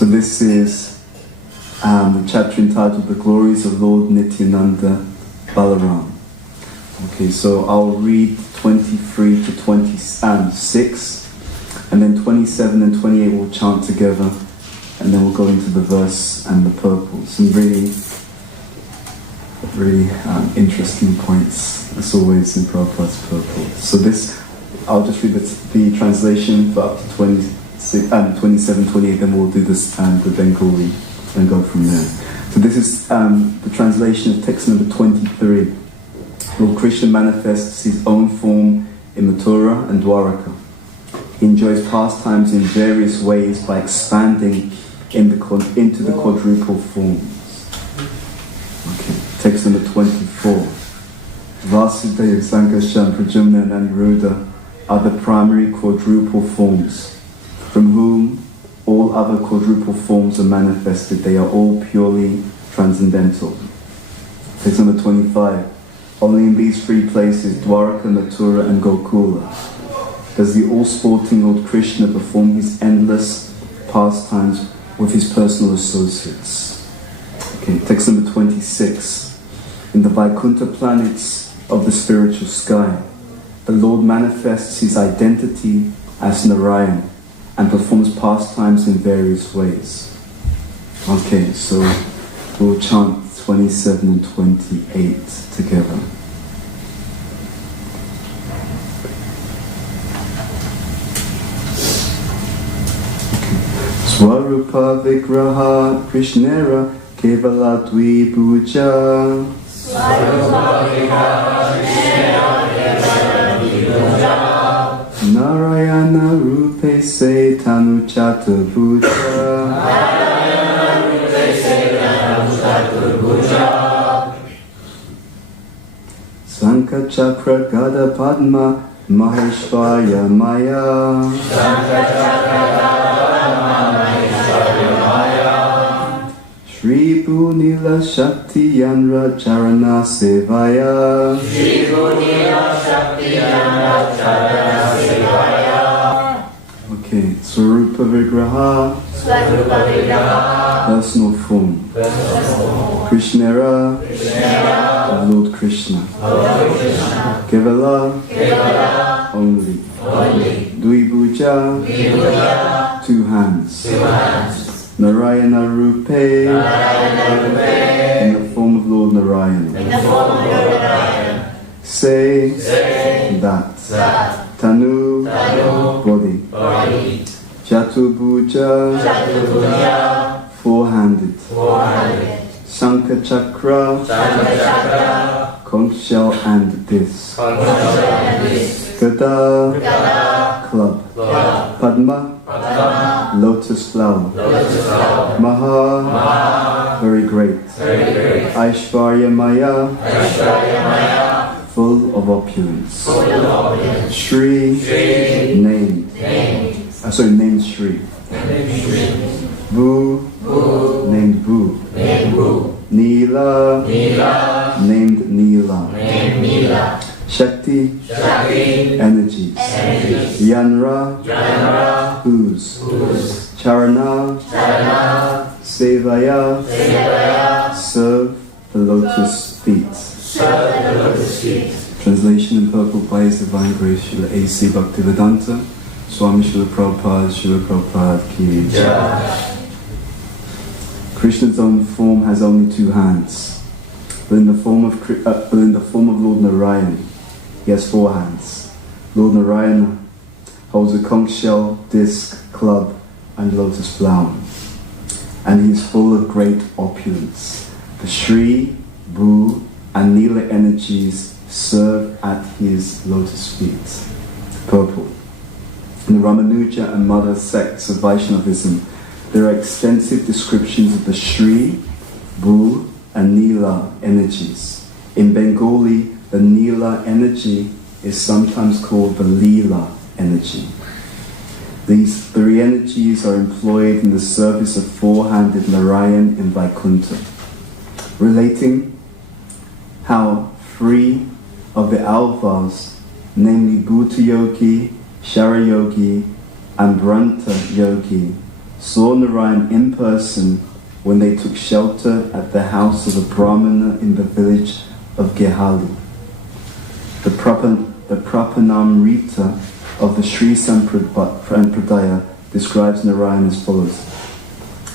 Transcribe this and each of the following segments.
So this is the chapter entitled The Glories of Lord Nityananda Balaram. Okay, so I'll read 23 to 26, and then 27 and 28 we'll chant together, and then we'll go into the verse and the purport. Some really interesting points, as always, in Prabhupada's purport. So this, I'll just read the translation for up to 27, 28, then we'll do this the Bengali and go from there. So this is the translation of text number 23. Lord Krishna manifests his own form in Mathura and Dwaraka. He enjoys pastimes in various ways by expanding into the quadruple forms. Okay, text number 24. Vasudeva, Sankarshan, Pradyumna and Aniruddha are the primary quadruple forms, from whom all other quadruple forms are manifested. They are all purely transcendental. Text number 25. Only in these three places, Dwaraka, Mathura and Gokula, does the all-sporting Lord Krishna perform his endless pastimes with his personal associates. Okay, text number 26. In the Vaikuntha planets of the spiritual sky, the Lord manifests his identity as Narayan and performs pastimes in various ways. Okay, so we'll chant 27 and 28 together. Swarupa Vigraha Krishnera Kevala Dvipuja. Swarupa Vigraha Krishnera Kevala Dvipuja. Narayana Rupe Se Tanu Chaturbuja. Sankha Chakra Gada Padma Maheshwaya Maya. Sankha Chakra Gada Padma Maheshwaya Maya. Shri Bhunila Shakti Yanra Charana Sevaya. Shri Bhunila Shakti Yanra Charana Sevaya. Okay, Swarupa Vigraha. Swarupa Vigraha. Personal form. Krishnera. Lord Krishna. Kevala. Only. Dvipuja. Two hands. Narayana Rupe. In the form of Lord Narayana. Say that. Tanu. Body. Chaturbuja. Four-handed. Shankha Chakra. Conch shell and disc. Gada. Club. Padma. Lotus flower. Maha. Very great. Aishvarya Maya. Full of opulence. Shri. Named. Named Shri. Bhu. Named Bhu. Nila. Named Nila. Shakti. Energies. Yanra. Ooze. Charana. Sevaya. Serve the lotus feet. Translation in purple by His Divine Grace Srila A.C. Bhaktivedanta Swami Srila Prabhupada Ki Jai. Krishna's own form has only two hands, but in the form of Lord Narayana, he has four hands. Lord Narayana holds a conch shell, disc, club, and lotus flower, and he is full of great opulence. The Shri, Bhu, and Nila energies serve at his lotus feet. Purple. In the Ramanuja and Mother sects of Vaishnavism, there are extensive descriptions of the Shri, Bhu, and Nila energies. In Bengali, the Nila energy is sometimes called the Lila energy. These three energies are employed in the service of four-handed Narayan in Vaikuntha, relating how three of the alvas, namely Bhuta Yogi, Shara Yogi, and Branta Yogi, saw Narayan in person when they took shelter at the house of a Brahmana in the village of Gehali. The Prapanamrita of the Sri Sampradaya describes Narayan as follows.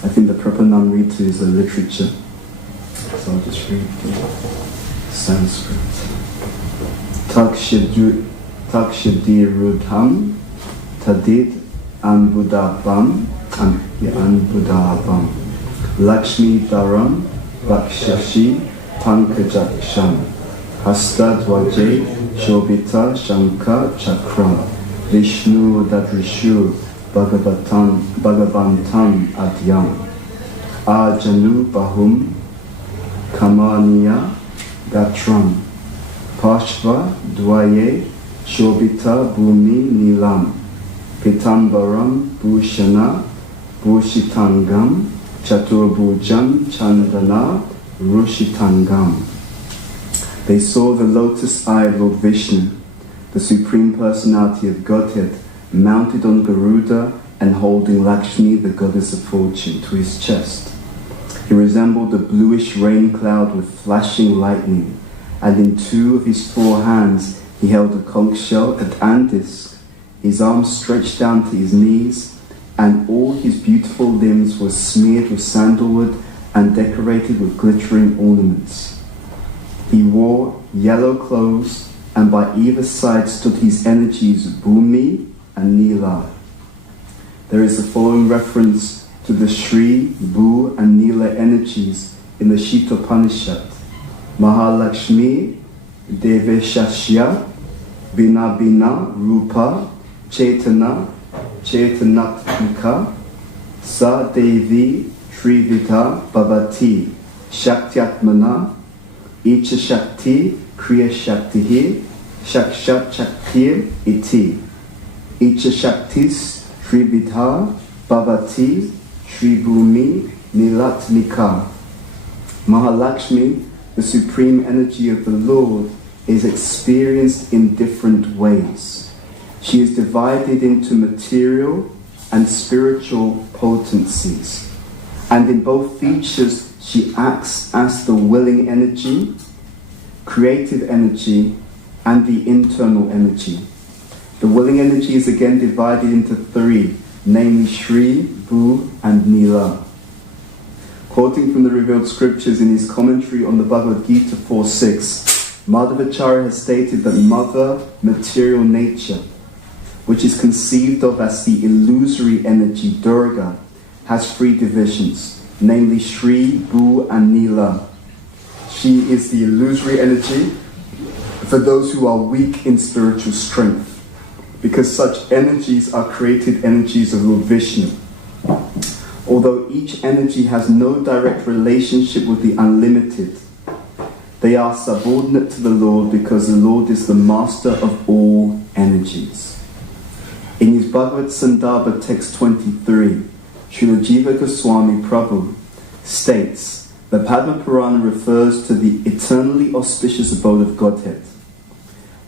I think the Prapanamrita is a literature, so I'll just read the Sanskrit. Takshadirudham tadid anbudabam Lakshmi Dharam Vakshashi Pankajaksham Hastadvaje Shobita Shankha Chakram Vishnu Dadrishu Bhagavantam Adyam Ajanu Bahum Kamaniya Gatram Pashva Dwaye Shobita Bhumi Nilam Pitambaram Bhushana Bhushitangam Chaturbhujam Chandana Rushitangam. They saw the lotus-eyed Lord Vishnu, the Supreme Personality of Godhead, mounted on Garuda and holding Lakshmi, the goddess of fortune, to his chest. He resembled a bluish rain cloud with flashing lightning, and in two of his four hands he held a conch shell and disc. His arms stretched down to his knees, and all his beautiful limbs were smeared with sandalwood and decorated with glittering ornaments. He wore yellow clothes, and by either side stood his energies Bhumi and Lila. There is the following reference to the Shri, Bhu and Lila energies in the Shitopanishad. Mahalakshmi Deveshashya Bina Bina Rupa Chaitana Chaitanatmika Sa Devi Trivita Bhavati Shaktyatmana Icha Shakti Kriya Shaktihi Shakshat Shaktir Iti Icha Shaktis Trivita Bhavati Shri Bhumi Nilatmika. Mahalakshmi, the supreme energy of the Lord, is experienced in different ways. She is divided into material and spiritual potencies, and in both features she acts as the willing energy, creative energy, and the internal energy. The willing energy is again divided into three, namely Shri, Bhu, and Nila. Quoting from the revealed scriptures in his commentary on the Bhagavad Gita 4.6, Madhavacharya has stated that Mother Material Nature, which is conceived of as the illusory energy Durga, has three divisions, namely Shri, Bhu, and Nila. She is the illusory energy for those who are weak in spiritual strength, because such energies are created energies of Lord Vishnu. Although each energy has no direct relationship with the unlimited, they are subordinate to the Lord because the Lord is the master of all energies. In his Bhagavad Sandarbha text 23, Srila Jiva Goswami Prabhu states that Padma Purana refers to the eternally auspicious abode of Godhead,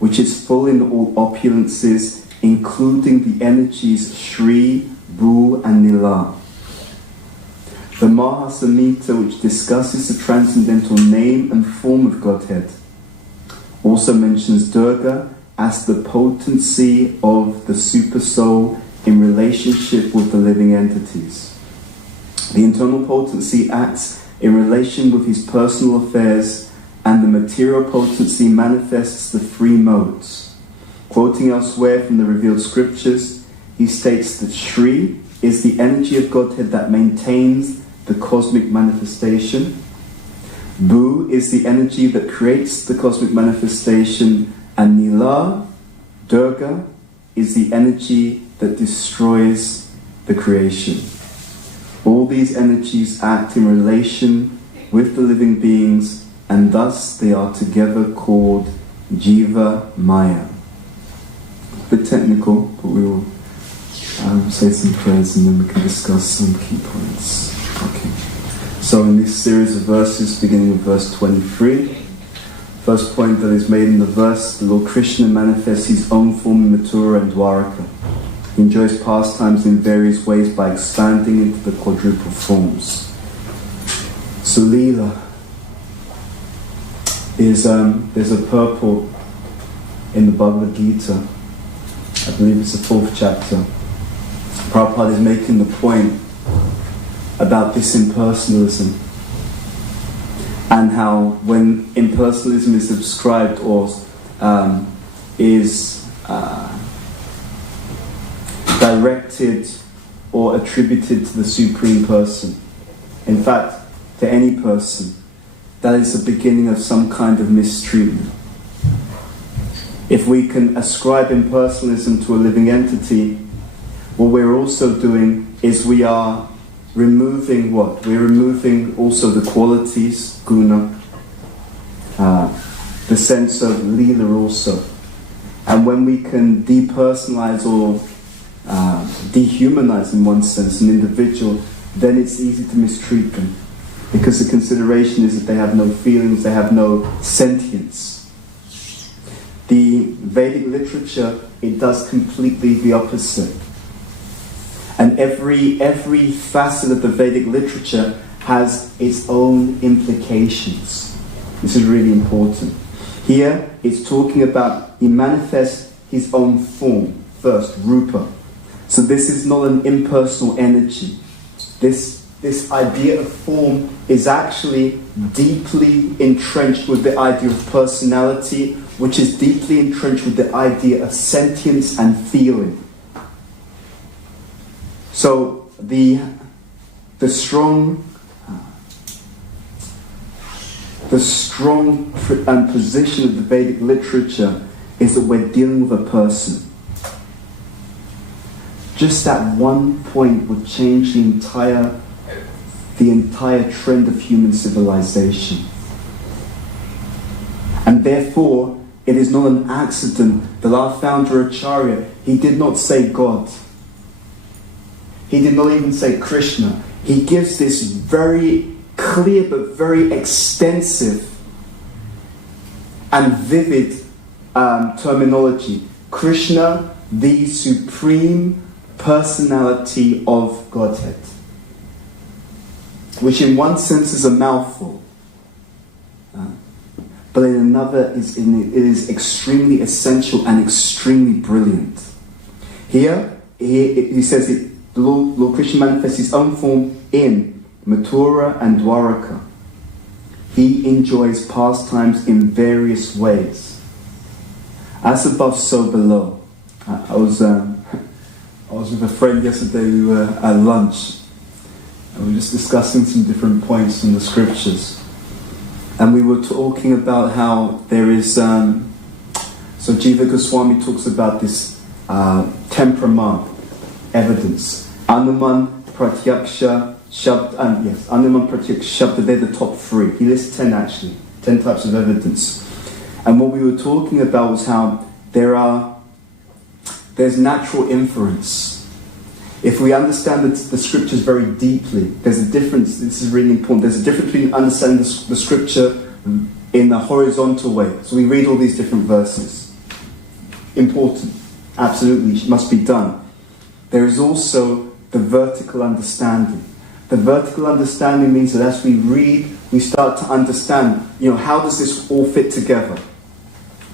which is full in all opulences, including the energies Shri, Bhu, and Nila. The Mahasamhita, which discusses the transcendental name and form of Godhead, also mentions Durga as the potency of the Supersoul in relationship with the living entities. The internal potency acts in relation with his personal affairs, and the material potency manifests the three modes. Quoting elsewhere from the revealed scriptures, he states that Shri is the energy of Godhead that maintains the cosmic manifestation. Bhu is the energy that creates the cosmic manifestation, and Nila, Durga, is the energy that destroys the creation. All these energies act in relation with the living beings, and thus they are together called Jiva Maya. A bit technical, but we will say some prayers and then we can discuss some key points. Okay. So in this series of verses, beginning with verse 23, first point that is made in the verse, the Lord Krishna manifests his own form in Mathura and Dwaraka. He enjoys pastimes in various ways by expanding into the quadruple forms. So Lila is, there's a purport in the Bhagavad Gita, I believe it's the 4th chapter. Prabhupada is making the point about this impersonalism, and how when impersonalism is ascribed or is directed or attributed to the Supreme Person, in fact, to any person, that is the beginning of some kind of mistreatment. If we can ascribe impersonalism to a living entity, what we're also doing is we are removing what? We're removing also the qualities, guna, the sense of lila also. And when we can depersonalize or dehumanize in one sense an individual, then it's easy to mistreat them. Because the consideration is that they have no feelings, they have no sentience. The Vedic literature, it does completely the opposite. And every facet of the Vedic literature has its own implications. This is really important. Here, it's talking about he manifests his own form first, rupa. So this is not an impersonal energy. This idea of form is actually deeply entrenched with the idea of personality, which is deeply entrenched with the idea of sentience and feeling. So the strong position of the Vedic literature is that we're dealing with a person. Just that one point would change the entire trend of human civilization. And therefore, it is not an accident that our founder Acharya, he did not say God. He did not even say Krishna. He gives this very clear but very extensive and vivid terminology. Krishna, the supreme personality of Godhead. Which in one sense is a mouthful. But in another, it is extremely essential and extremely brilliant. Here, he says the Lord Krishna manifests his own form in Mathura and Dwaraka. He enjoys pastimes in various ways. As above, so below. I was with a friend yesterday. We were at lunch. And we were just discussing some different points from the scriptures. And we were talking about how there is... so Jiva Goswami talks about this temperament evidence. Anuman, Pratyaksha, Shabda, Anuman, Pratyaksha, Shabda, they're the top 3. He lists 10 actually, 10 types of evidence. And what we were talking about was how there's natural inference. If we understand the scriptures very deeply, there's a difference, this is really important, there's a difference between understanding the scripture in a horizontal way. So we read all these different verses. Important, absolutely, must be done. There is also the vertical understanding. The vertical understanding means that as we read, we start to understand, how does this all fit together?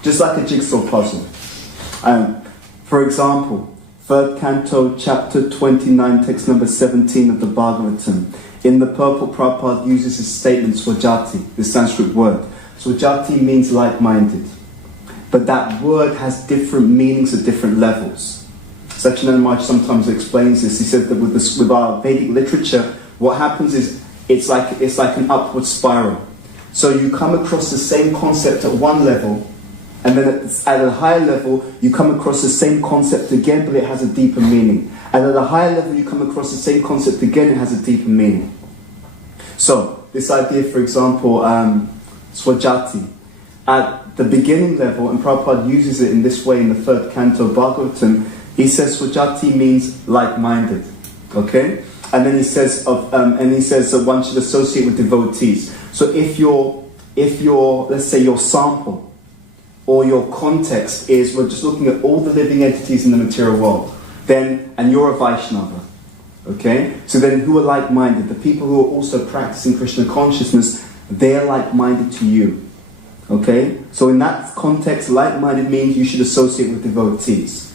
Just like a jigsaw puzzle. For example, 3rd Canto, Chapter 29, text number 17 of the Bhagavatam. In the purple, Prabhupada uses this statement, Swajati, the Sanskrit word. Swajati means like-minded. But that word has different meanings at different levels. Satyananda Maharaj sometimes explains this. He said that with our Vedic literature, what happens is it's like an upward spiral. So you come across the same concept at one level, and then at a higher level, you come across the same concept again, but it has a deeper meaning. And at a higher level, you come across the same concept again, it has a deeper meaning. So, this idea, for example, Swajati. At the beginning level, and Prabhupada uses it in this way in the 3rd Canto Bhagavatam, he says Swajati means like-minded. Okay? And then he says that one should associate with devotees. So if your let's say your sample, or your context is, we're just looking at all the living entities in the material world. then, and you're a Vaishnava. Okay? So then who are like-minded? The people who are also practicing Krishna consciousness, they're like-minded to you. Okay? So in that context, like-minded means you should associate with devotees.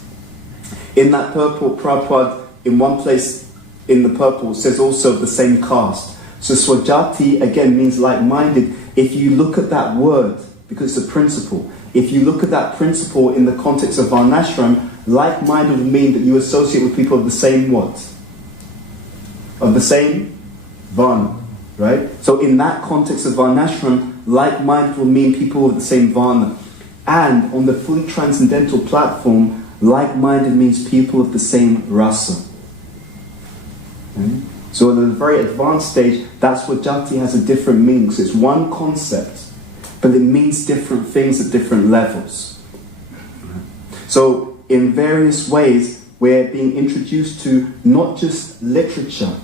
In that purport, Prabhupada, in one place in the purport, says also the same caste. So Swajati, again, means like-minded. If you look at that word, because it's a principle, if you look at that principle in the context of Varnashram, like-minded would mean that you associate with people of the same what? Of the same Varna, right? So in that context of Varnashram, like-minded will mean people of the same Varna. And on the fully transcendental platform, like-minded means people of the same rasa. Okay? So at a very advanced stage, that's what Jati has a different meaning. So it's one concept, but it means different things at different levels. So in various ways, we're being introduced to not just literature,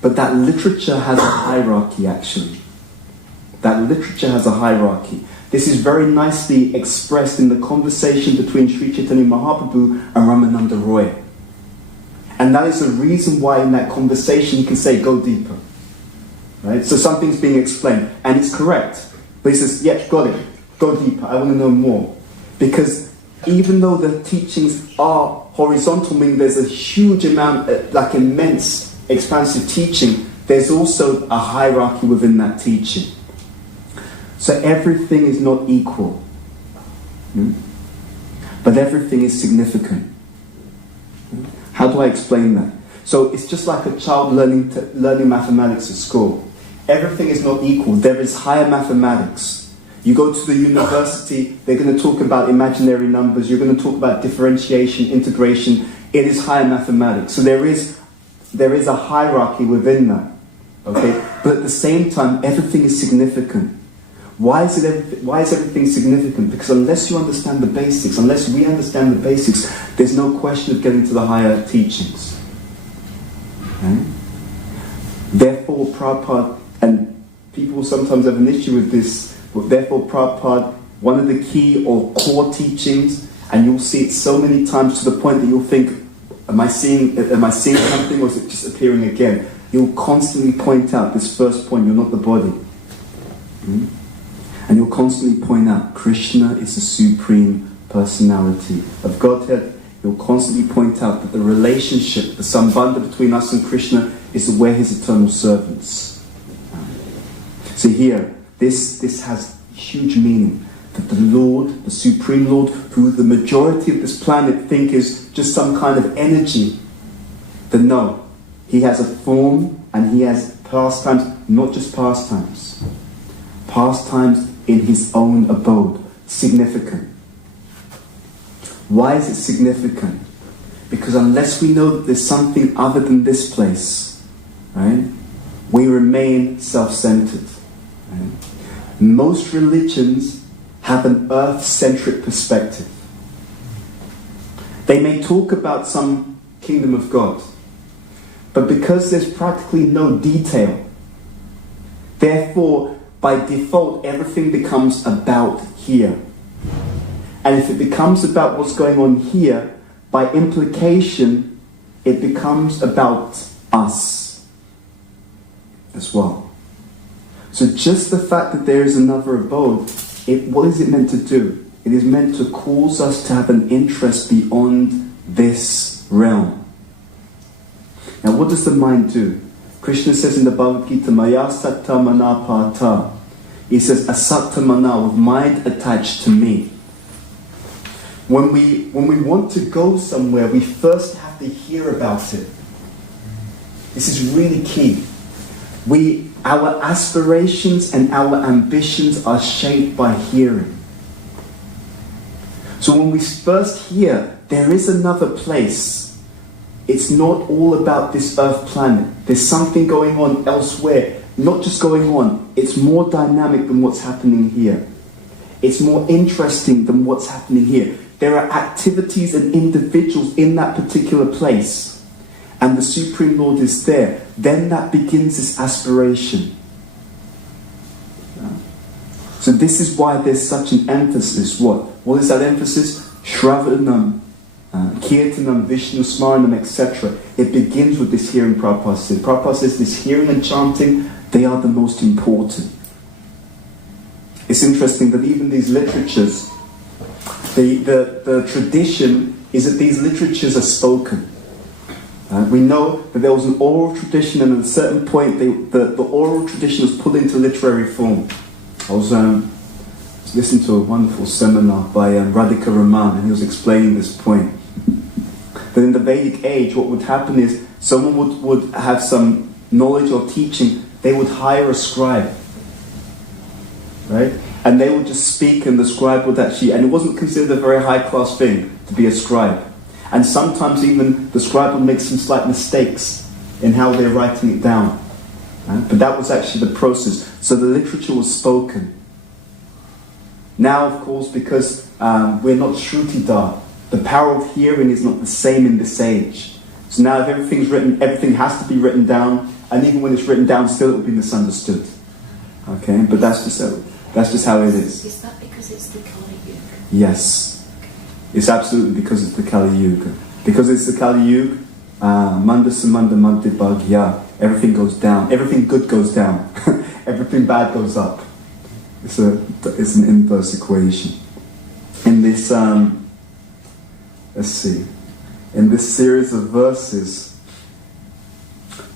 but that literature has a hierarchy actually. That literature has a hierarchy. This is very nicely expressed in the conversation between Sri Chaitanya Mahaprabhu and Ramananda Roy. And that is the reason why in that conversation you can say, go deeper. Right? So something's being explained, and it's correct. But he says, yeah, got it. Go deeper. I want to know more. Because even though the teachings are horizontal, meaning there's a huge amount, like immense, expansive teaching, there's also a hierarchy within that teaching. So everything is not equal. But everything is significant. How do I explain that? So it's just like a child learning mathematics at school. Everything is not equal. There is higher mathematics. You go to the university, they're going to talk about imaginary numbers, you're going to talk about differentiation, integration. It is higher mathematics. So there is a hierarchy within that. Okay? But at the same time, everything is significant. Why is everything significant? Because unless you understand the basics, unless we understand the basics, there's no question of getting to the higher teachings. Okay? Therefore, Prabhupada, and people sometimes have an issue with this, but therefore Prabhupada, one of the key or core teachings, and you'll see it so many times to the point that you'll think, am I seeing something, or is it just appearing again? You'll constantly point out this first point, you're not the body. And you'll constantly point out, Krishna is the supreme personality of Godhead. You'll constantly point out that the relationship, the sambandha between us and Krishna is that we're his eternal servants. So here, this has huge meaning. That the Lord, the Supreme Lord, who the majority of this planet think is just some kind of energy, that no, he has a form and he has pastimes, not just pastimes. Pastimes in his own abode. Significant. Why is it significant? Because unless we know that there's something other than this place, right, we remain self-centered. Right? Most religions have an earth-centric perspective. They may talk about some kingdom of God, but because there's practically no detail, therefore, by default, everything becomes about here. And if it becomes about what's going on here, by implication, it becomes about us as well. So just the fact that there is another abode, what is it meant to do? It is meant to cause us to have an interest beyond this realm. Now what does the mind do? Krishna says in the Bhagavad Gita, Maya satta mana pata. He says, asatta mana, with mind attached to me. When we want to go somewhere, we first have to hear about it. This is really key. Our aspirations and our ambitions are shaped by hearing. So when we first hear, there is another place. It's not all about this earth planet. There's something going on elsewhere. Not just going on. It's more dynamic than what's happening here. It's more interesting than what's happening here. There are activities and individuals in that particular place. And the Supreme Lord is there. Then that begins this aspiration. So this is why there's such an emphasis. What is that emphasis? Shravanam. Kirtanam, Vishnu Smaranam, etc. It begins with this hearing, Prabhupada said. Prabhupada says this hearing and chanting, they are the most important. It's interesting that even these literatures, the tradition is that these literatures are spoken. We know that there was an oral tradition, and at a certain point the oral tradition was put into literary form. I was listening to a wonderful seminar by Radhika Raman, and he was explaining this point. That in the Vedic age, what would happen is someone would have some knowledge or teaching, they would hire a scribe, right? And they would just speak, and the scribe would actually, and it wasn't considered a very high-class thing to be a scribe. And sometimes even the scribe would make some slight mistakes in how they're writing it down. Right? But that was actually the process. So the literature was spoken. Now, of course, because we're not Shrutidar, the power of hearing is not the same in this age. So now if everything's written, everything has to be written down, and even when it's written down, still it will be misunderstood. Okay, but that's just how it is. Is that because it's the Kali Yuga? Yes, it's absolutely because it's the Kali Yuga. Because it's the Kali Yuga, Manda Samanda Mante Bhagya, everything goes down. Everything good goes down. Everything bad goes up. It's an inverse equation. In this, let's see, in this series of verses,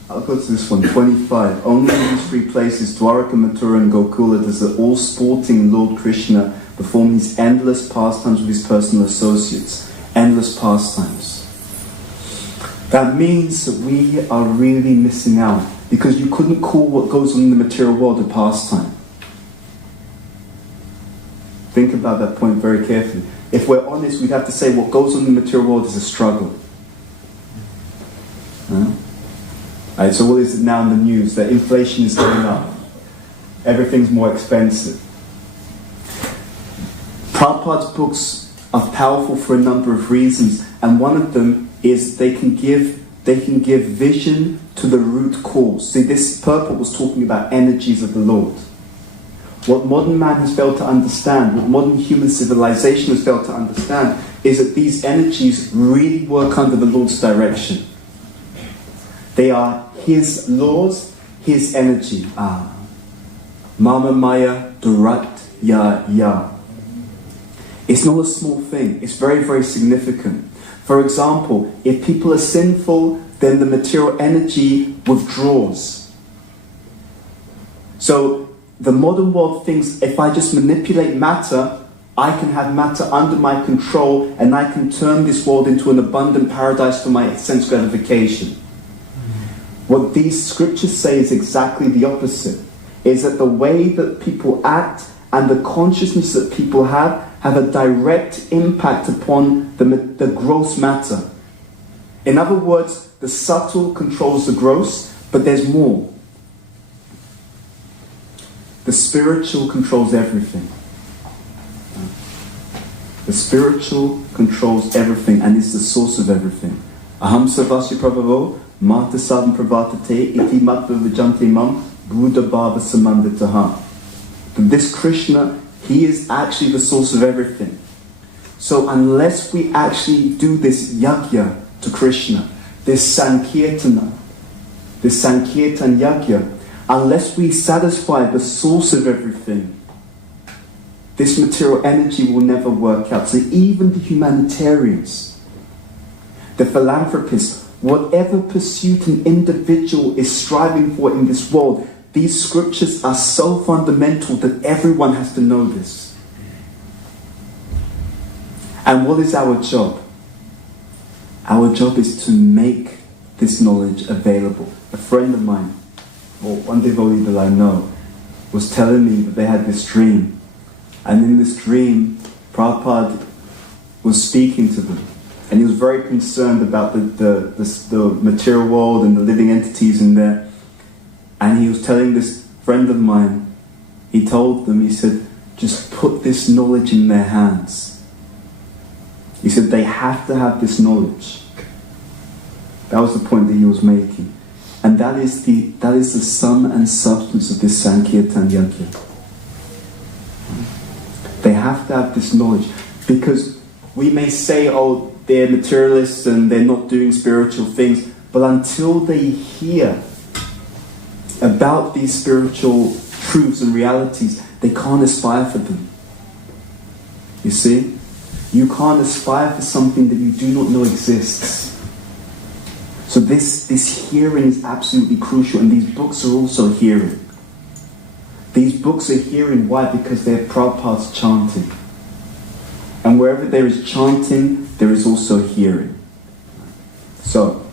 I'll go to this one, 25. Only in these three places, Dwaraka, Mathura and Gokula, does the all-sporting Lord Krishna perform his endless pastimes with his personal associates. Endless pastimes. That means that we are really missing out, because you couldn't call what goes on in the material world a pastime. Think about that point very carefully. If we're honest, we'd have to say what goes on in the material world is a struggle. Right, so what is it now in the news? That inflation is going up. Everything's more expensive. Prabhupada's books are powerful for a number of reasons, and one of them is they can give vision to the root cause. See, this purport was talking about energies of the Lord. What modern man has failed to understand, what modern human civilization has failed to understand, is that these energies really work under the Lord's direction. They are His laws, His energy. Mama Maya Durat Ya. It's not a small thing. It's very, very significant. For example, if people are sinful, then the material energy withdraws. So the modern world thinks if I just manipulate matter, I can have matter under my control, and I can turn this world into an abundant paradise for my sense gratification. What these scriptures say is exactly the opposite. Is that the way that people act and the consciousness that people have a direct impact upon the gross matter. In other words, the subtle controls the gross, but there's more. The spiritual controls everything. The spiritual controls everything and is the source of everything. Aham savasya prabhavo mata sadhan pravartate iti matva vijante mam Bhuta Bhavana samanditaha. This Krishna, he is actually the source of everything. So unless we actually do this yajna to Krishna, this sankirtan yajna, unless we satisfy the source of everything, this material energy will never work out. So even the humanitarians, the philanthropists, whatever pursuit an individual is striving for in this world, these scriptures are so fundamental that everyone has to know this. And what is our job? Our job is to make this knowledge available. A friend of mine, or one devotee that I know, was telling me that they had this dream. And in this dream, Prabhupada was speaking to them. And he was very concerned about the material world and the living entities in there. And he was telling this friend of mine, he told them, he said, just put this knowledge in their hands. He said they have to have this knowledge. That was the point that he was making. And that is the sum and substance of this Sankirtan Yajna. They have to have this knowledge. Because we may say, oh, they're materialists and they're not doing spiritual things. But until they hear about these spiritual truths and realities, they can't aspire for them. You see? You can't aspire for something that you do not know exists. So this hearing is absolutely crucial, and these books are also hearing. These books are hearing, why? Because they're Prabhupada's chanting. And wherever there is chanting, there is also hearing. So,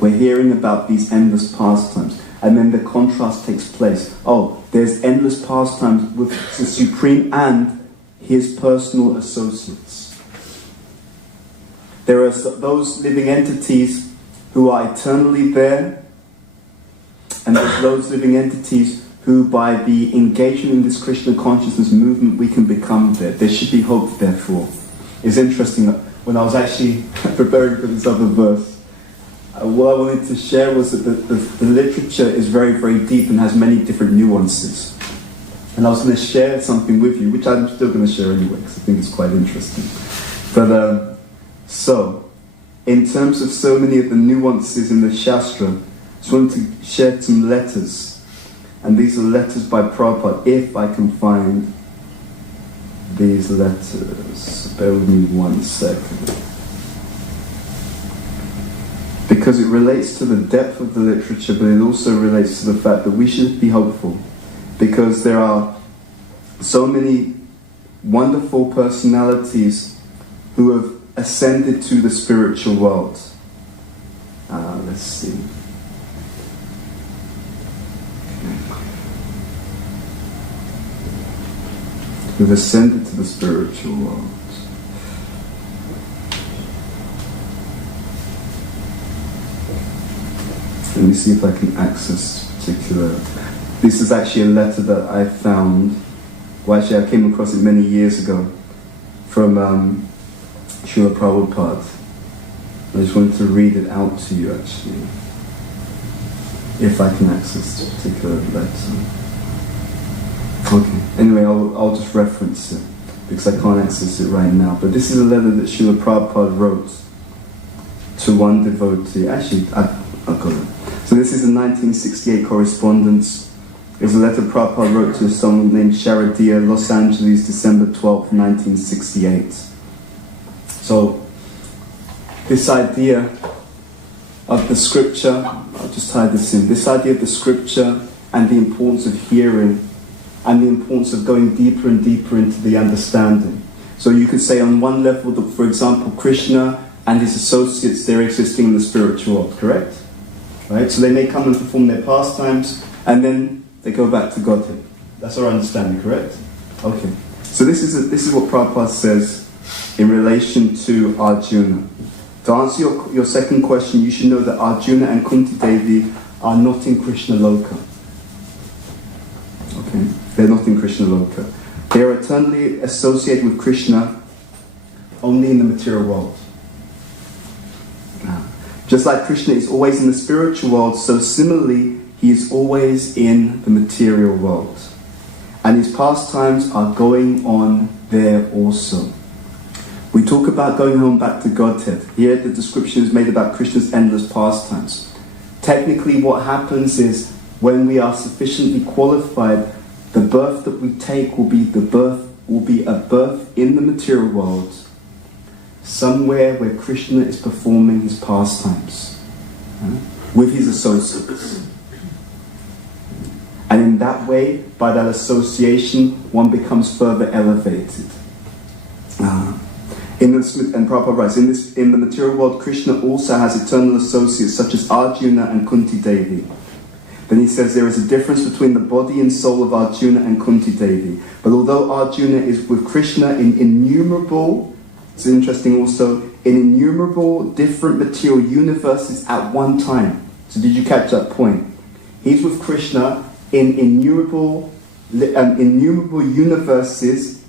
we're hearing about these endless pastimes. And then the contrast takes place. Oh, there's endless pastimes with the Supreme and his personal associates. There are those living entities who are eternally there, and there's those living entities who, by the engagement in this Krishna consciousness movement, we can become there. There should be hope, therefore. It's interesting that when I was actually preparing for this other verse, what I wanted to share was that the literature is very, very deep and has many different nuances. And I was going to share something with you, which I'm still going to share anyway, because I think it's quite interesting. But, so, in terms of so many of the nuances in the Shastra, I just wanted to share some letters. And these are letters by Prabhupada, if I can find these letters. Bear with me 1 second. Because it relates to the depth of the literature, but it also relates to the fact that we should be hopeful. Because there are so many wonderful personalities who have ascended to the spiritual world. Let's see. Who've ascended to the spiritual world. Let me see if I can access particular. This is actually a letter that I found. Well, actually, I came across it many years ago from Srila Prabhupada. I just wanted to read it out to you, actually, if I can access this particular letter. Okay. Anyway, I'll just reference it because I can't access it right now. But this is a letter that Srila Prabhupada wrote to one devotee. Actually, I've got it. So this is a 1968 correspondence. It was a letter Prabhupada wrote to someone named Sharadiya, Los Angeles, December 12, 1968. So, this idea of the scripture, I'll just tie this in, this idea of the scripture and the importance of hearing and the importance of going deeper and deeper into the understanding. So you could say on one level that, for example, Krishna and his associates, they're existing in the spiritual world, correct? Right? So they may come and perform their pastimes and then they go back to Godhead. That's our understanding, correct? Okay. So this is what Prabhupada says in relation to Arjuna. To answer your second question, you should know that Arjuna and Kunti Devi are not in Krishna Loka. Okay? They're not in Krishna Loka. They are eternally associated with Krishna only in the material world. Just like Krishna is always in the spiritual world, so similarly, he is always in the material world. And his pastimes are going on there also. We talk about going home back to Godhead. Here the description is made about Krishna's endless pastimes. Technically what happens is when we are sufficiently qualified, the birth that we take will be a birth in the material world, somewhere where Krishna is performing his pastimes with his associates. And in that way, by that association, one becomes further elevated. And Prabhupada writes, in the material world, Krishna also has eternal associates such as Arjuna and Kunti Devi. Then he says there is a difference between the body and soul of Arjuna and Kunti Devi. But although Arjuna is with Krishna in innumerable, it's interesting also, in innumerable different material universes at one time. So did you catch that point? He's with Krishna in innumerable universes,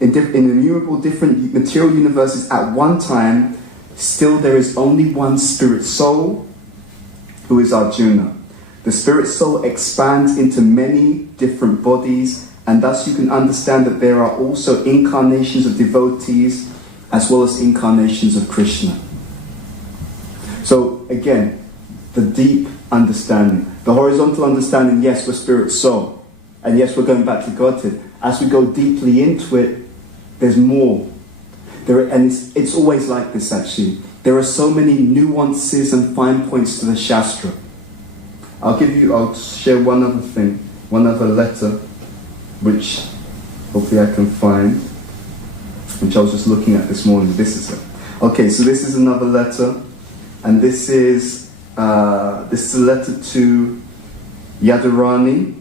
in innumerable different material universes at one time. Still there is only one spirit soul, who is Arjuna. The spirit soul expands into many different bodies, and thus you can understand that there are also incarnations of devotees as well as incarnations of Krishna. So again, the deep understanding. The horizontal understanding, yes, we're spirit soul. And yes, we're going back to Godhead. As we go deeply into it, there's more. It's always like this, actually. There are so many nuances and fine points to the Shastra. I'll share one other thing, one other letter, which hopefully I can find, which I was just looking at this morning. This is it. Okay, so this is another letter, and this is a letter to Yadurani,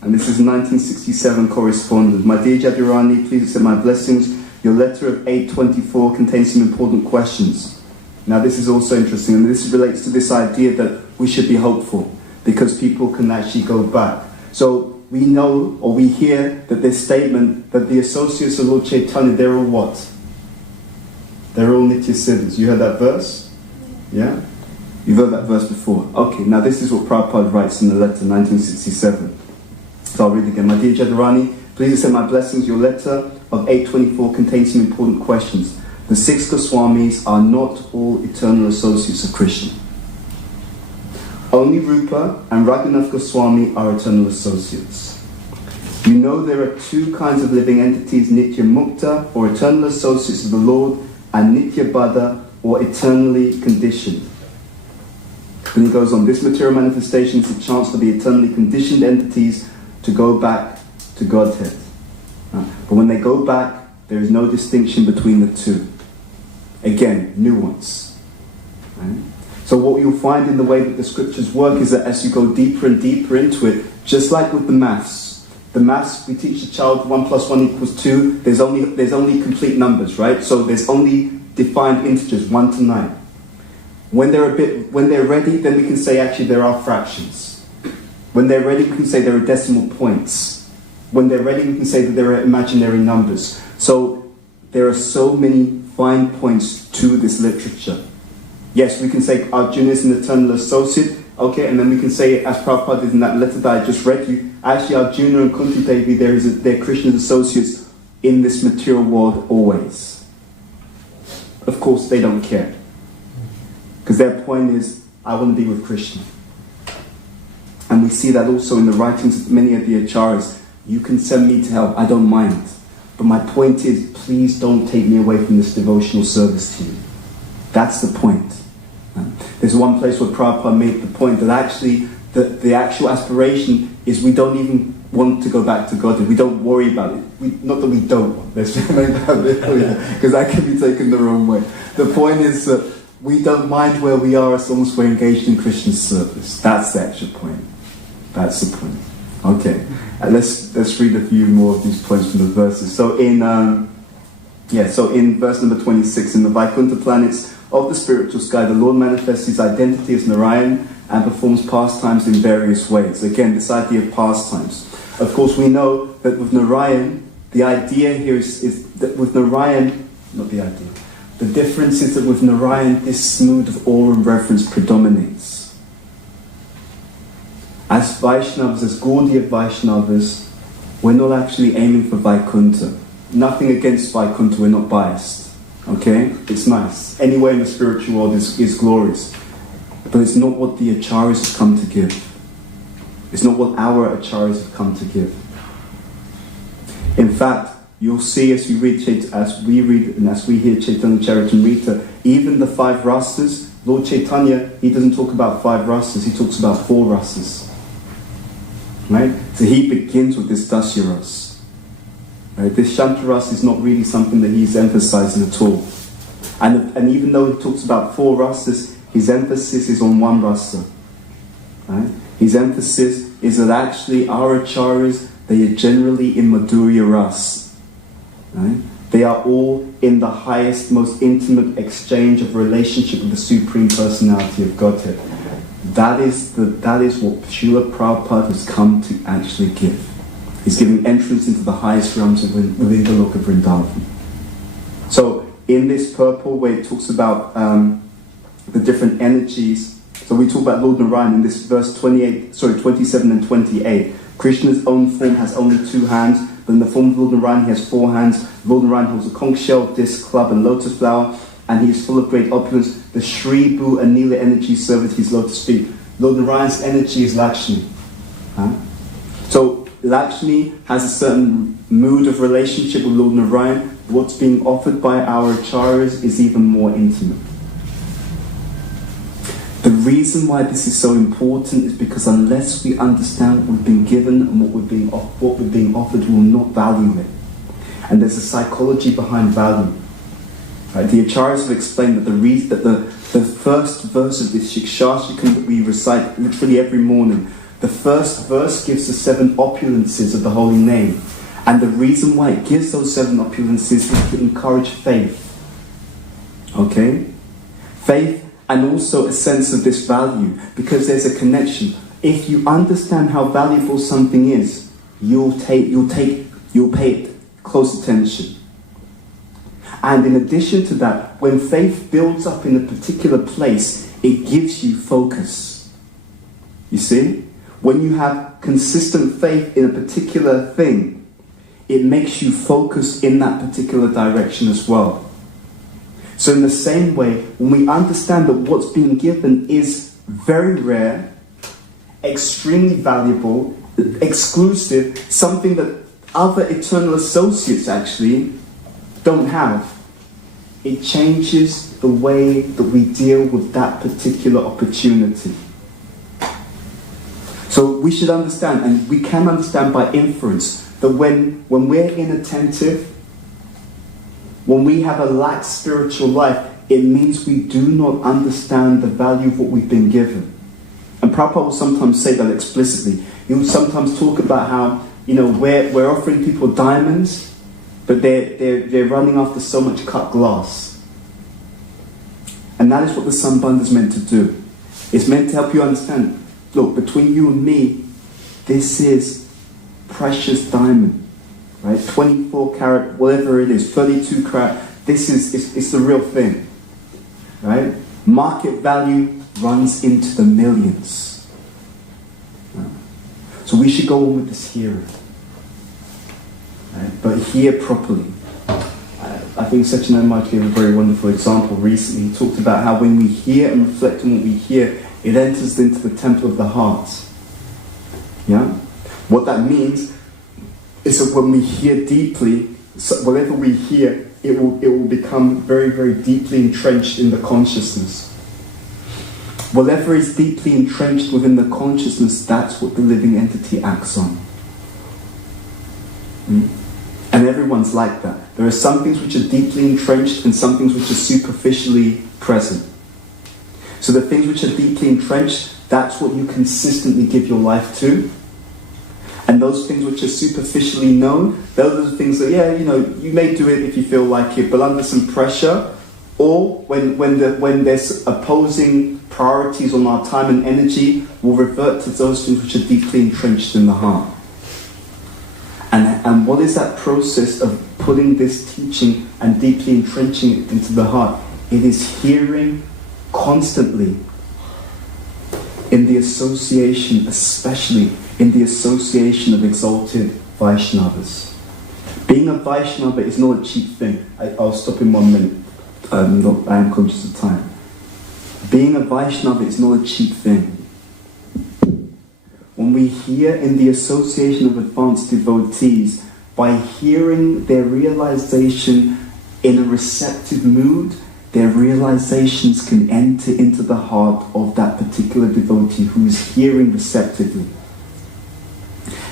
and this is 1967 correspondent. My dear Yadurani, please accept my blessings. Your letter of 824 contains some important questions. Now this is also interesting, and this relates to this idea that we should be hopeful, because people can actually go back. So we know, or we hear, that this statement that the associates of Lord Chaitanya, they're all what? They're all Nitya Siddhas. You heard that verse? Yeah? You've heard that verse before. Okay, now this is what Prabhupada writes in the letter, 1967. So I'll read it again. My dear Jadharani, please accept my blessings. Your letter of 824 contains some important questions. The 6 Goswamis are not all eternal associates of Krishna. Only Rupa and Raghunath Goswami are eternal associates. You know there are 2 kinds of living entities, Nitya Mukta, or eternal associates of the Lord, and Nitya Baddha, or eternally conditioned. Then he goes on, this material manifestation is a chance for the eternally conditioned entities to go back to Godhead. But when they go back, there is no distinction between the 2. Again, nuance. Right? So what you'll find in the way that the scriptures work is that as you go deeper and deeper into it, just like with the maths, we teach the child 1 + 1 = 2. There's only complete numbers, right? So there's only defined integers 1 to 9. When they're ready, then we can say actually there are fractions. When they're ready, we can say there are decimal points. When they're ready, we can say that there are imaginary numbers. So there are so many fine points to this literature. Yes, we can say Arjuna is an eternal associate, okay, and then we can say, as Prabhupada did in that letter that I just read you, actually Arjuna and Kunti Devi, they're Krishna's associates in this material world always. Of course, they don't care. Because their point is, I want to be with Krishna. And we see that also in the writings of many of the acharyas. You can send me to hell, I don't mind. But my point is, please don't take me away from this devotional service to you. That's the point. There's one place where Prabhupada made the point that actually the actual aspiration is we don't even want to go back to God. We don't worry about it. Not that we don't want. Let's make that bit clear, because that can be taken the wrong way. The point is that we don't mind where we are as long as we're engaged in Christian service. That's the actual point. That's the point. Okay, let's read a few more of these points from the verses. So in verse number 26, in the Vaikuntha planets of the spiritual sky, the Lord manifests his identity as Narayan and performs pastimes in various ways. Again, this idea of pastimes. Of course, we know that with Narayan, the idea here is that with Narayan, not the idea, the difference is that with Narayan, this mood of awe and reverence predominates. As Vaishnavas, as Gaudiya Vaishnavas, we're not actually aiming for Vaikuntha. Nothing against Vaikuntha, we're not biased. Okay? It's nice. Anywhere in the spiritual world is glorious. But it's not what the acharyas have come to give. It's not what our acharyas have come to give. In fact, you'll see as we hear Chaitanya Charitamrita, even the 5 rasas, Lord Chaitanya, he doesn't talk about 5 rasas, he talks about 4 rasas. Right? So he begins with this Dasya ras. Right? This Shantaras is not really something that he's emphasizing at all. And even though he talks about 4 rasas, his emphasis is on 1 rasa. Right? His emphasis is that actually our acharyas, they are generally in Madhurya ras. Right? They are all in the highest, most intimate exchange of relationship with the Supreme Personality of Godhead. That is what Srila Prabhupada has come to actually give. He's giving entrance into the highest realms within the look of Vrindavan. So in this purple where it talks about the different energies, so we talk about Lord Narayan in this verse 27 and 28. Krishna's own form has only 2 hands, but in the form of Lord Narayan, he has 4 hands. Lord Narayan holds a conch shell, disc, club, and lotus flower, and he is full of great opulence. The Shri, Bhu, and Lila energy serve at his lotus feet. Lord Narayan's energy is Lakshmi. So Lakshmi has a certain mood of relationship with Lord Narayan. What's being offered by our acharyas is even more intimate. The reason why this is so important is because unless we understand what we've been given and what we're being offered, we will not value it. And there's a psychology behind value. Right? The acharyas have explained that the first verse of this Shikshashikam that we recite literally every morning, the first verse gives the 7 opulences of the holy name. And the reason why it gives those 7 opulences is to encourage faith. Okay? Faith, and also a sense of this value, because there's a connection. If you understand how valuable something is, you'll pay it close attention. And in addition to that, when faith builds up in a particular place, it gives you focus. You see? When you have consistent faith in a particular thing, it makes you focus in that particular direction as well. So in the same way, when we understand that what's being given is very rare, extremely valuable, exclusive, something that other eternal associates actually don't have, it changes the way that we deal with that particular opportunity. So we should understand, and we can understand by inference, that when we're inattentive, when we have a lax spiritual life, it means we do not understand the value of what we've been given. And Prabhupada will sometimes say that explicitly. He will sometimes talk about how, we're offering people diamonds, but they're running after so much cut glass. And that is what the Sambandha is meant to do. It's meant to help you understand, look, between you and me, this is precious diamond. Right, 24 karat, whatever it is, 32 karat, it's the real thing. Right? Market value runs into the millions. So we should go on with this hearing. Right? But hear properly. I think Satyananda Maharaj gave a very wonderful example recently. He talked about how when we hear and reflect on what we hear, it enters into the temple of the heart. Yeah? What that means is that when we hear deeply, so whatever we hear, it will become very, very deeply entrenched in the consciousness. Whatever is deeply entrenched within the consciousness, that's what the living entity acts on. And everyone's like that. There are some things which are deeply entrenched and some things which are superficially present. So the things which are deeply entrenched, that's what you consistently give your life to. And those things which are superficially known, those are the things that, you may do it if you feel like it, but under some pressure, or when there's opposing priorities on our time and energy, we'll revert to those things which are deeply entrenched in the heart. And what is that process of putting this teaching and deeply entrenching it into the heart? It is hearing constantly in the association, especially in the association of exalted Vaishnavas. Being a Vaishnava is not a cheap thing. I'll stop in 1 minute. I am conscious of time. Being a Vaishnava is not a cheap thing. When we hear in the association of advanced devotees, by hearing their realization in a receptive mood, their realizations can enter into the heart of that particular devotee who is hearing receptively.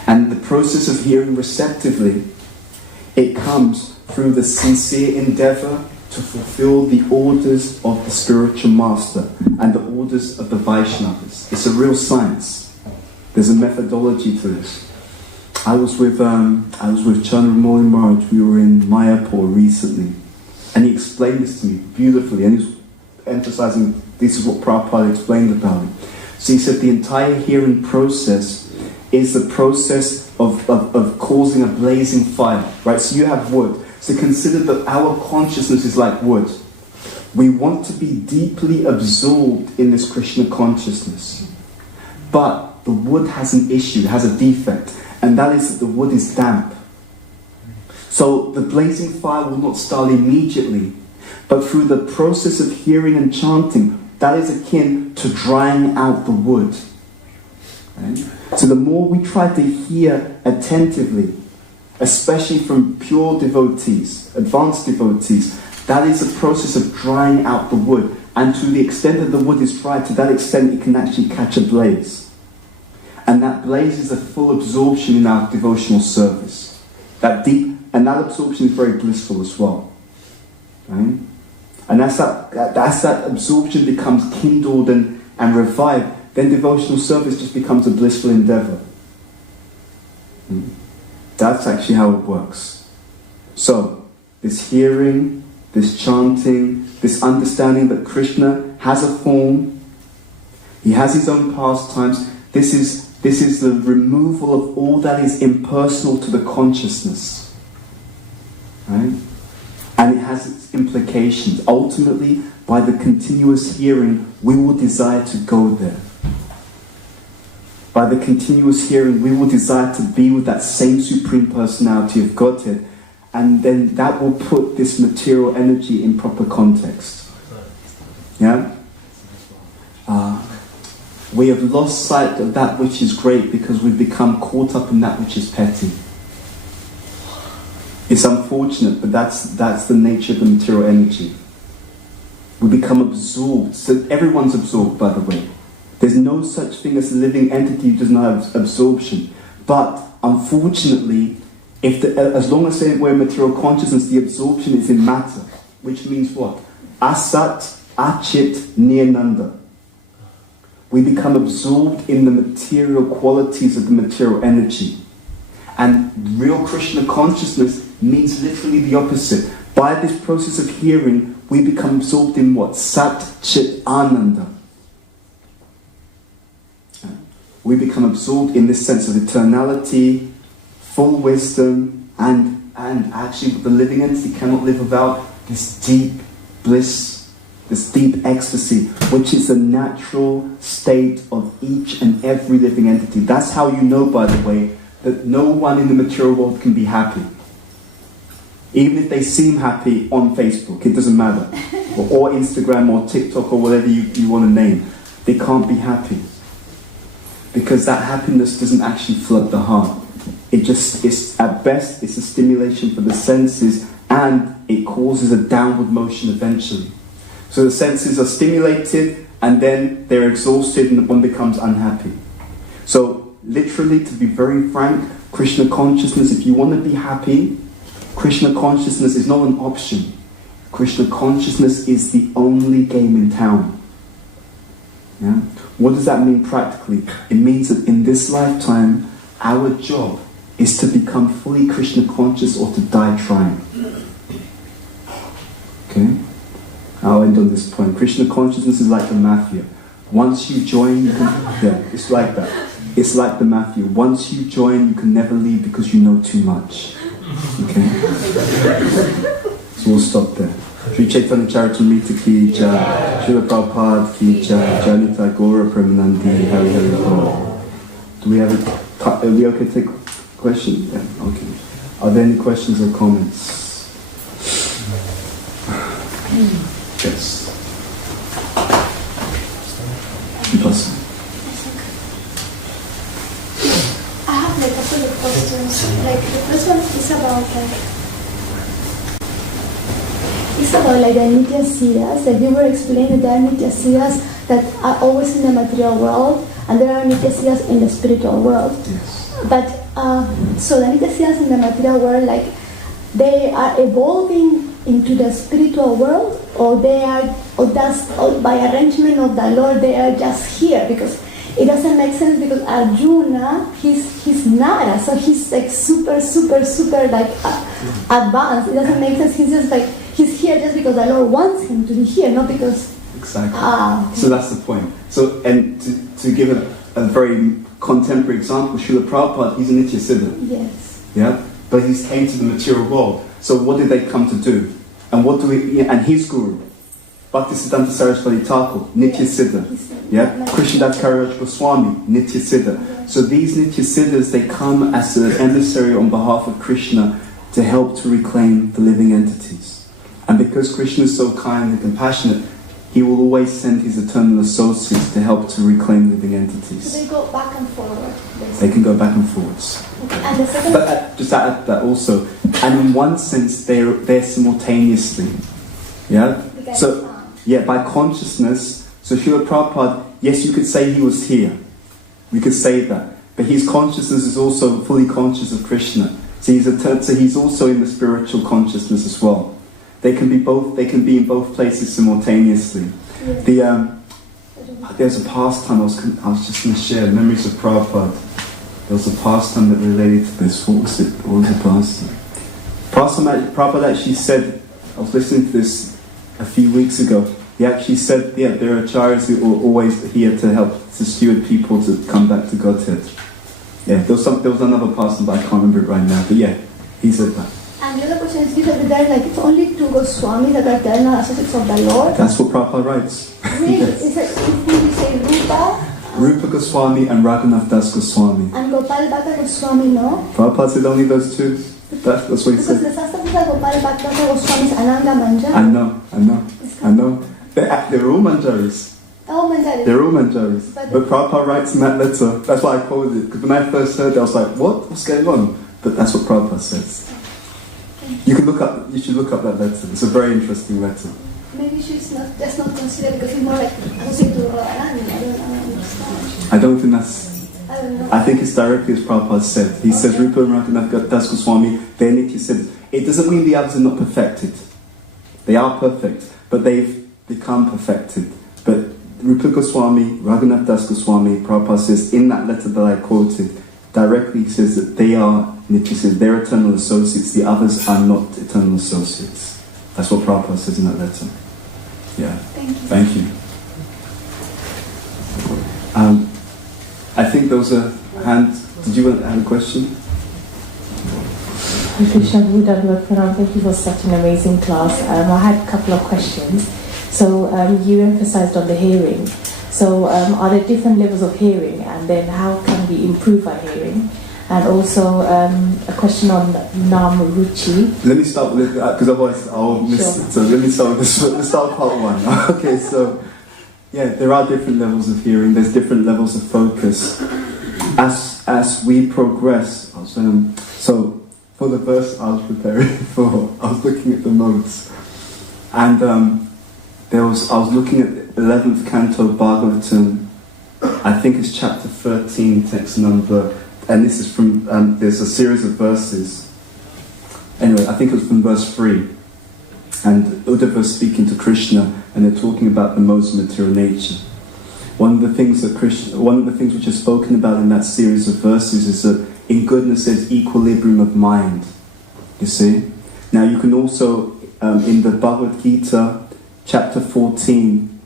And the process of hearing receptively, it comes through the sincere endeavor to fulfill the orders of the spiritual master and the orders of the Vaishnavas. It's a real science. There's a methodology to this. I was with Chandramouli Maharaj. We were in Mayapur recently, and he explained this to me beautifully, and he was emphasizing this is what Prabhupada explained about it. So he said the entire hearing process is the process of causing a blazing fire, right? So you have wood. So consider that our consciousness is like wood. We want to be deeply absorbed in this Krishna consciousness. But the wood has an issue, it has a defect, and that is that the wood is damp. So the blazing fire will not start immediately, but through the process of hearing and chanting, that is akin to drying out the wood. Right? So the more we try to hear attentively, especially from pure devotees, advanced devotees, that is a process of drying out the wood. And to the extent that the wood is dried, to that extent it can actually catch a blaze. And that blaze is a full absorption in our devotional service. And that absorption is very blissful as well. Right? And as that absorption becomes kindled and revived, then devotional service just becomes a blissful endeavor. That's actually how it works. So, this hearing, this chanting, this understanding that Krishna has a form, he has his own pastimes, this is the removal of all that is impersonal to the consciousness. Right? And it has its implications. Ultimately, by the continuous hearing, we will desire to go there. By the continuous hearing, we will desire to be with that same Supreme Personality of Godhead, and then that will put this material energy in proper context. Yeah? We have lost sight of that which is great because we've become caught up in that which is petty. It's unfortunate, but that's the nature of the material energy. We become absorbed. So everyone's absorbed, by the way. There's no such thing as a living entity who does not have absorption. But unfortunately, as long as we're material consciousness, the absorption is in matter, which means what? Asat, Achit, Nirnanda. We become absorbed in the material qualities of the material energy. And real Krishna consciousness means literally the opposite. By this process of hearing, we become absorbed in what? Sat, Chit, Ananda. We become absorbed in this sense of eternality, full wisdom, and actually the living entity cannot live without this deep bliss, this deep ecstasy, which is the natural state of each and every living entity. That's how you know, by the way, that no one in the material world can be happy. Even if they seem happy on Facebook, it doesn't matter. Or Instagram or TikTok or whatever you want to name. They can't be happy. Because that happiness doesn't actually flood the heart. It's at best, it's a stimulation for the senses, and it causes a downward motion eventually. So the senses are stimulated, and then they're exhausted, and one becomes unhappy. So literally, to be very frank, Krishna consciousness, if you want to be happy, Krishna consciousness is not an option. Krishna consciousness is the only game in town. Yeah? What does that mean practically? It means that in this lifetime, our job is to become fully Krishna conscious or to die trying. Okay? I'll end on this point. Krishna consciousness is like the mafia. Once you join, it's like that. It's like the mafia. Once you join, you can never leave because you know too much. Okay? So we'll stop there. Sri Chaitanya Charitamrita ki jai, Srila Prabhupada ki jai, Janita Gora Premanandi, Hari Hari Bol. Do we have are we okay to take questions? Yeah, okay. Are there any questions or comments? Yes. Plus. I have like a couple of questions. Like the first one is about like the Nitya Siddhas. Like you were explaining, there are Nitya Siddhas that are always in the material world, and there are Nitya Siddhas in the spiritual world. Yes. But so the Nitya Siddhas in the material world, like they are evolving into the spiritual world, or they are, or by arrangement of the Lord, they are just here, because it doesn't make sense, because Arjuna, he's Nara, so he's like super like advanced. It doesn't make sense. He's just like, he's here just because the Lord wants him to be here, not because... Exactly. So that's the point. So, and to give a very contemporary example, Srila Prabhupada, he's a Nitya Siddha. Yes. Yeah? But he's came to the material world. So what did they come to do? And what do we... And his guru, Bhaktisiddhanta Saraswati Thakur, Nitya Siddha. Yeah? Krishnadas Kaviraj Goswami, Nitya Siddha. So these Nitya Siddhas, they come as an emissary on behalf of Krishna to help to reclaim the living entities. And because Krishna is so kind and compassionate, he will always send his eternal associates to help to reclaim living entities. So they go back and forward. They can go back and forwards. Okay. And the second. But just add that also, and in one sense, they're simultaneously. Yeah. So yeah, by consciousness. So Srila Prabhupada, yes, you could say he was here. We could say that, but his consciousness is also fully conscious of Krishna. So he's also in the spiritual consciousness as well. They can be both. They can be in both places simultaneously. Yeah. There's a pastime I was just going to share. Memories of Prabhupada. There was a pastime that related to this. What was it? What was the pastime? Prabhupada actually said. I was listening to this a few weeks ago. He actually said, yeah, there are acharyas who are always here to help to steward people to come back to Godhead. Yeah, there was another pastime, but I can't remember it right now. But yeah, he said that. And the other question is, you said that like it's only two Goswamis that are eternal associates of the Lord. That's what Prabhupada writes. Really? Yes. Is it, if we say Rupa Goswami and Raghunath Das Goswami. And Gopal Bhatta Goswami, no? Prabhupada said only those two. That's what he said. Because the Sastra says Gopal Bhatta Goswami is Ananda Manjari. I know. They're all Manjaris. Oh, Manjaris. They're all Manjaris. But Prabhupada writes in that letter, that's why I quoted it, because when I first heard it, I was like, what? What's going on? But that's what Prabhupada says. You should look up that letter. It's a very interesting letter. Maybe she's not considered because it's more like associated to Radharani. I don't understand. I don't think that's... I don't know. I think it's directly as Prabhupada said. He says, Rupa and Raghunath Das Goswami, he said, it doesn't mean the others are not perfected. They are perfect, but they've become perfected. But Rupa Goswami, Raghunath Das Goswami, Prabhupada says, in that letter that I quoted, directly he says that they are, he says, they're eternal associates, the others are not eternal associates. That's what Prabhupada says in that letter. Yeah. Thank you. I think there was a hand. Did you have a question? Krishna Bhuta Bhavana, thank you for such an amazing class. I had a couple of questions. So you emphasized on the hearing. So are there different levels of hearing, and then how can we improve our hearing? And also a question on Nam Ruchi. Let me start with because otherwise I'll miss it. So let me start with this. Let's start with part one. Okay, so yeah, there are different levels of hearing. There's different levels of focus. As we progress, so for the verse I was preparing for, I was looking at the notes, and I was looking at the 11th canto Bhagavatam. I think it's chapter 13, text number. And this is from, there's a series of verses. Anyway, I think it was from verse 3. And Uddhava is speaking to Krishna, and they're talking about the modes of material nature. One of the things which is spoken about in that series of verses is that in goodness there's equilibrium of mind. You see? Now you can also, in the Bhagavad Gita, chapter 14,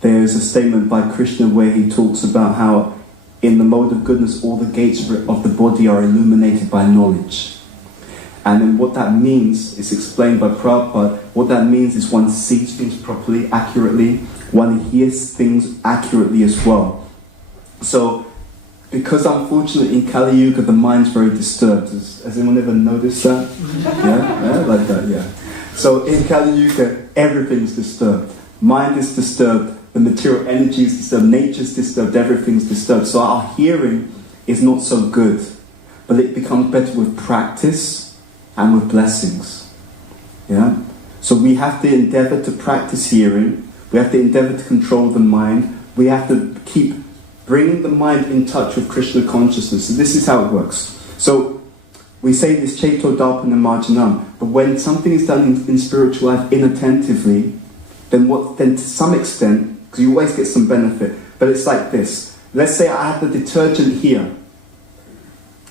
there's a statement by Krishna where he talks about how in the mode of goodness, all the gates of the body are illuminated by knowledge. And then what that means is explained by Prabhupada. What that means is one sees things properly, accurately. One hears things accurately as well. So, because unfortunately in Kali Yuga the mind's very disturbed. Has anyone ever noticed that? Yeah, like that, yeah. So in Kali Yuga, everything's disturbed. Mind is disturbed. The material energy is disturbed, nature's disturbed, everything's disturbed. So our hearing is not so good. But it becomes better with practice and with blessings. Yeah? So we have to endeavor to practice hearing. We have to endeavor to control the mind. We have to keep bringing the mind in touch with Krishna consciousness. So this is how it works. So we say this Chaito Darpana Marjanam. But when something is done in spiritual life inattentively, then to some extent, because you always get some benefit, but it's like this. Let's say I have the detergent here,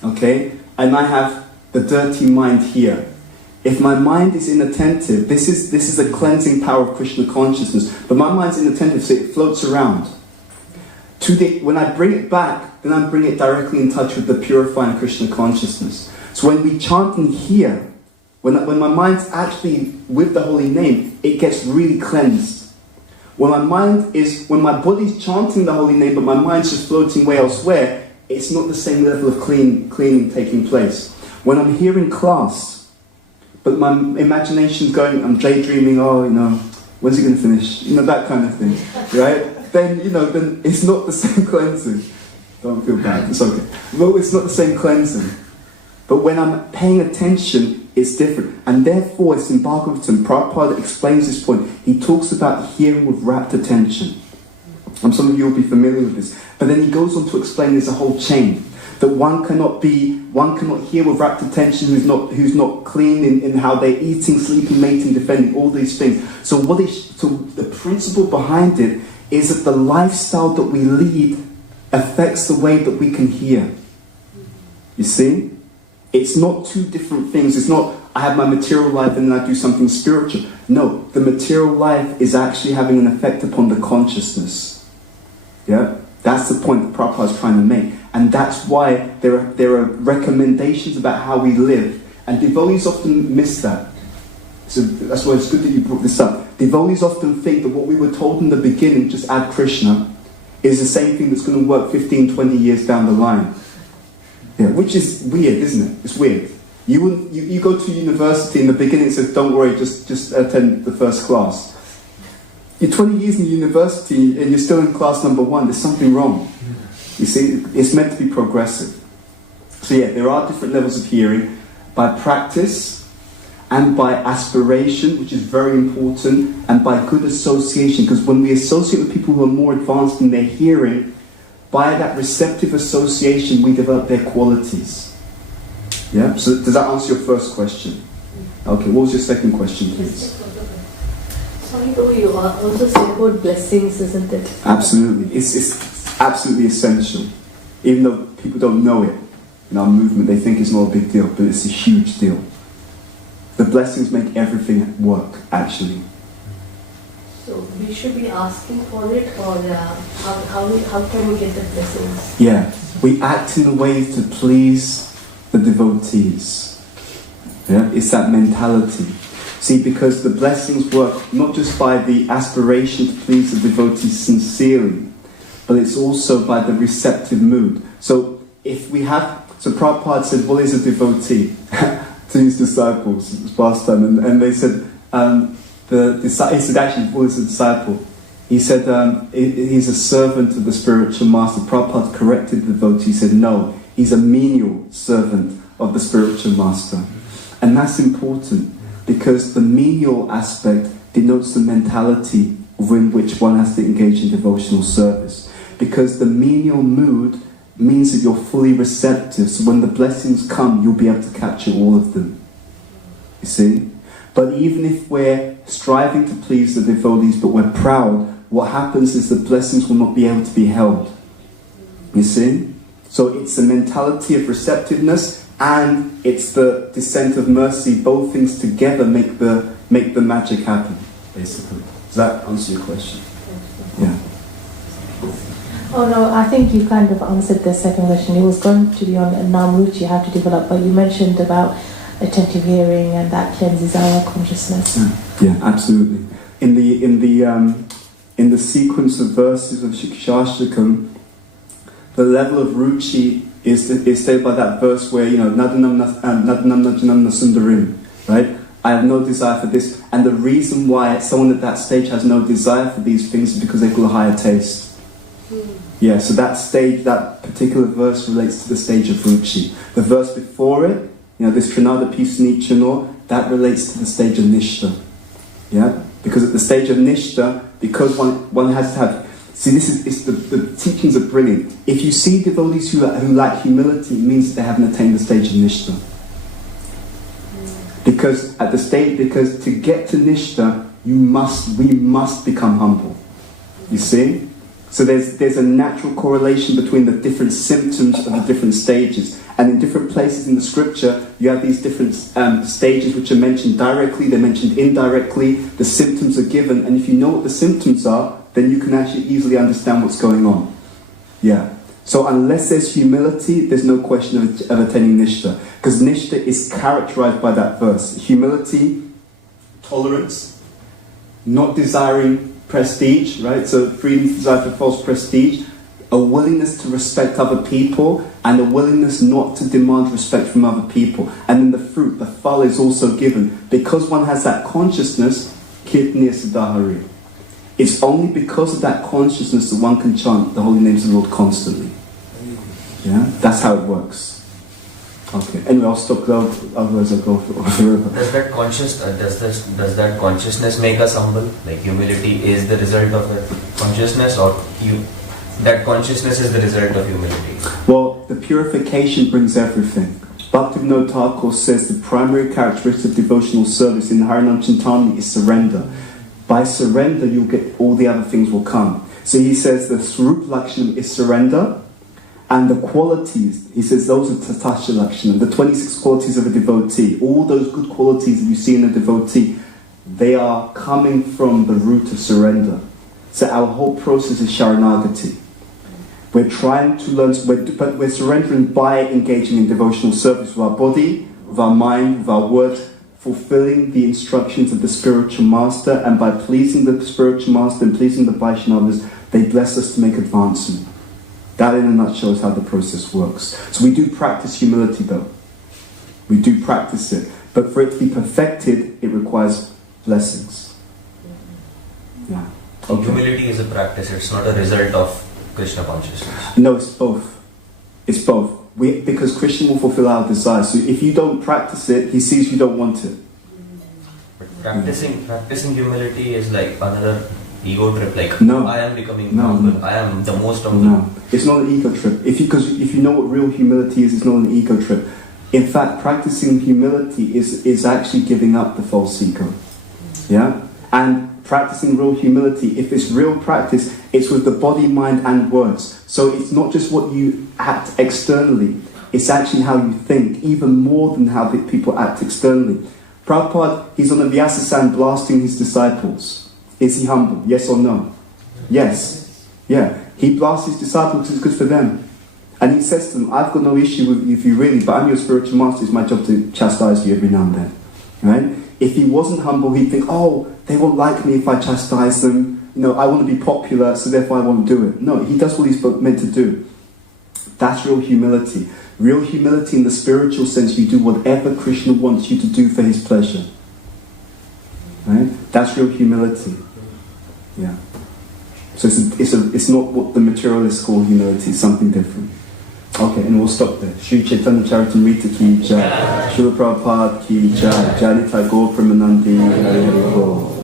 okay, and I have the dirty mind here. If my mind is inattentive, this is a cleansing power of Krishna consciousness, but my mind's inattentive, so it floats around. When I bring it back, then I bring it directly in touch with the purifying Krishna consciousness. So when we chant in here, when my mind's actually with the holy name, it gets really cleansed. When my body's chanting the holy name, but my mind's just floating way elsewhere, it's not the same level of cleaning taking place. When I'm here in class, but my imagination's going, I'm daydreaming, when's he going to finish? That kind of thing, right? Then it's not the same cleansing. Don't feel bad, it's okay. Well, it's not the same cleansing. But when I'm paying attention, it's different. And therefore, it's in Bhagavatam, Prabhupada explains this point. He talks about hearing with rapt attention. And some of you will be familiar with this. But then he goes on to explain there's a whole chain. That one cannot hear with rapt attention who's not clean in how they're eating, sleeping, mating, defending, all these things. So the principle behind it is that the lifestyle that we lead affects the way that we can hear. You see? It's not two different things. It's not, I have my material life and then I do something spiritual. No, the material life is actually having an effect upon the consciousness. Yeah? That's the point that Prabhupada is trying to make. And that's why there are recommendations about how we live. And devotees often miss that. So that's why it's good that you brought this up. Devotees often think that what we were told in the beginning, just add Krishna, is the same thing that's going to work 15, 20 years down the line. Yeah, which is weird, isn't it? It's weird. You go to university, in the beginning it says, don't worry, just attend the first class. You're 20 years in university and you're still in class number 1, there's something wrong. You see, it's meant to be progressive. So yeah, there are different levels of hearing by practice and by aspiration, which is very important, and by good association, because when we associate with people who are more advanced in their hearing, by that receptive association, we develop their qualities. Yeah? So does that answer your first question? Okay, what was your second question, please? Sorry, though, you also say about blessings, isn't it? Absolutely. It's absolutely essential. Even though people don't know it in our movement, they think it's not a big deal, but it's a huge deal. The blessings make everything work, actually. So we should be asking for it, or how can we get the blessings? Yeah, we act in a way to please the devotees. Yeah, it's that mentality. See, because the blessings work not just by the aspiration to please the devotees sincerely, but it's also by the receptive mood. So Prabhupada said, well, he's a devotee to his disciples, it was last time, and they said, he said, actually, well, he's a disciple. He said, he's a servant of the spiritual master. Prabhupada corrected the devotee. He said, no, he's a menial servant of the spiritual master. And that's important, because the menial aspect denotes the mentality within which one has to engage in devotional service. Because the menial mood means that you're fully receptive, so when the blessings come, you'll be able to capture all of them. You see? But even if we're striving to please the devotees, but we're proud, what happens is the blessings will not be able to be held. You see? So it's the mentality of receptiveness and it's the descent of mercy. Both things together make the magic happen, basically. Does that answer your question? Yeah. Oh no, I think you kind of answered the second question. It was going to be on Namruchi, how to develop, but you mentioned about attentive hearing and that cleanses our consciousness. Yeah, absolutely. In the sequence of verses of Shikshashtakam, the level of ruchi is stated by that verse where, Nadanam Najanam Nasundarim, right? I have no desire for this. And the reason why someone at that stage has no desire for these things is because they've got a higher taste. Yeah, so that particular verse relates to the stage of ruchi. The verse before it, this Trinada Pisunichano, that relates to the stage of Nishta. Yeah? Because at the stage of Nishta, because one has to have... See, the teachings are brilliant. If you see devotees who lack humility, it means that they haven't attained the stage of Nishta. Because to get to Nishta, we must become humble. You see? So there's a natural correlation between the different symptoms of the different stages. And in different places in the scripture, you have these different stages which are mentioned directly, they're mentioned indirectly, the symptoms are given, and if you know what the symptoms are, then you can actually easily understand what's going on. Yeah. So unless there's humility, there's no question of attaining Nishta. Because Nishta is characterized by that verse. Humility, tolerance, not desiring prestige, right? So freedom to desire for false prestige, a willingness to respect other people, and a willingness not to demand respect from other people. And then the fruit, the phal, is also given. Because one has that consciousness, kirtaniya siddhahari. It's only because of that consciousness that one can chant the holy names of the Lord constantly. Yeah, that's how it works. Okay. Anyway, I'll stop there. Otherwise, I'll go forever. Does that consciousness make us humble? Like humility is the result of that consciousness, or that consciousness is the result of humility? Well, the purification brings everything. Bhaktivinoda Thakur says the primary characteristic of devotional service in Harinam Chintamani is surrender. By surrender, you'll get all the other things will come. So he says the Swarup Lakshanam is surrender, and the qualities, he says those are Tatasha Lakshanam, the 26 qualities of a devotee. All those good qualities that you see in a devotee, they are coming from the root of surrender. So our whole process is Sharanagati. We're trying to learn, but we're surrendering by engaging in devotional service with our body, with our mind, with our word, fulfilling the instructions of the spiritual master, and by pleasing the spiritual master and pleasing the Vaishnavas, they bless us to make advancement. That in a nutshell is how the process works. So we do practice humility though. We do practice it. But for it to be perfected, it requires blessings. Yeah. Okay. Humility is a practice, it's not a result of Krishna consciousness. No, it's both. It's both. Because Krishna will fulfill our desires. So if you don't practice it, he sees you don't want it. But practicing humility is like another ego trip. Like no. I am becoming humble. I am the most humble. No, it's not an ego trip. Because if you know what real humility is, it's not an ego trip. In fact, practicing humility is actually giving up the false ego. Yeah? And practicing real humility, if it's real practice, it's with the body, mind and words. So it's not just what you act externally, it's actually how you think, even more than how the people act externally. Prabhupada, he's on the Vyasa blasting his disciples. Is he humble? Yes or no? Yes. Yeah. He blasts his disciples because it's good for them. And he says to them, I've got no issue with you really, but I'm your spiritual master. It's my job to chastise you every now and then. Right? If he wasn't humble, he'd think, oh, they won't like me if I chastise them. You know, I want to be popular, so therefore I won't do it. No, he does what he's meant to do. That's real humility. Real humility in the spiritual sense, you do whatever Krishna wants you to do for his pleasure. Right? That's real humility. Yeah. So it's not what the materialists call humility, it's something different. Okay, and we'll stop there. Shri Chaitanya Charitamrita ki jai, Srila Prabhupada ki jai, Jai Nitai Gaur Premanandi Hari Hari Bol.